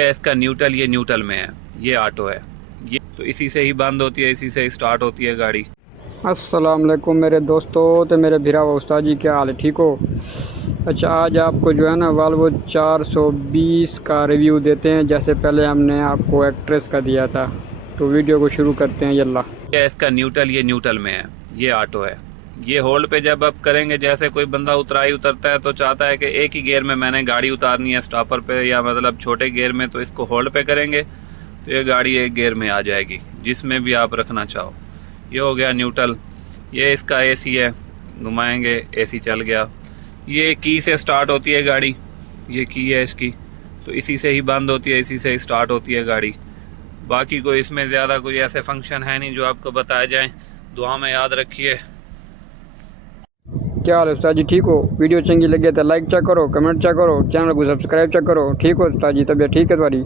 इसका न्यूट्रल, ये न्यूट्रल में है, ये ऑटो है, ये तो इसी से ही बंद होती है, इसी से ही स्टार्ट होती है गाड़ी। अस्सलाम वालेकुम मेरे दोस्तों तो मेरे भिरावा उस्ताद जी, क्या हाल है? ठीक हो? अच्छा, आज आपको जो है ना वाल्वो 420 का रिव्यू देते हैं, जैसे पहले हमने आपको एक्ट्रेस का दिया था। तो वीडियो को शुरू करते हैं। यल्ला। इसका न्यूट्रल, ये न्यूट्रल में है, ये ऑटो है। ये होल्ड पे जब आप करेंगे, जैसे कोई बंदा उतरता है तो चाहता है कि एक ही गियर में मैंने गाड़ी उतारनी है स्टॉपर पे, या मतलब छोटे गियर में, तो इसको होल्ड पे करेंगे तो ये गाड़ी एक गियर में आ जाएगी, जिसमें भी आप रखना चाहो। ये हो गया न्यूट्रल। ये इसका एसी है, घुमाएंगे एसी चल गया। ये की से स्टार्ट होती है गाड़ी, ये की है इसकी, तो इसी से ही बंद होती है, इसी से ही स्टार्ट होती है गाड़ी। बाकी कोई इसमें ज़्यादा कोई ऐसे फंक्शन है नहीं जो आपको बताए जाएं। दुआ में याद रखिए। क्या हाल है उस्ताद जी? ठीक हो? वीडियो चंगी लगे तो लाइक चेक करो, कमेंट चेक करो, चैनल को सब्सक्राइब चेक करो। ठीक हो उस्ताद जी? तबीयत ठीक है तुम्हारी?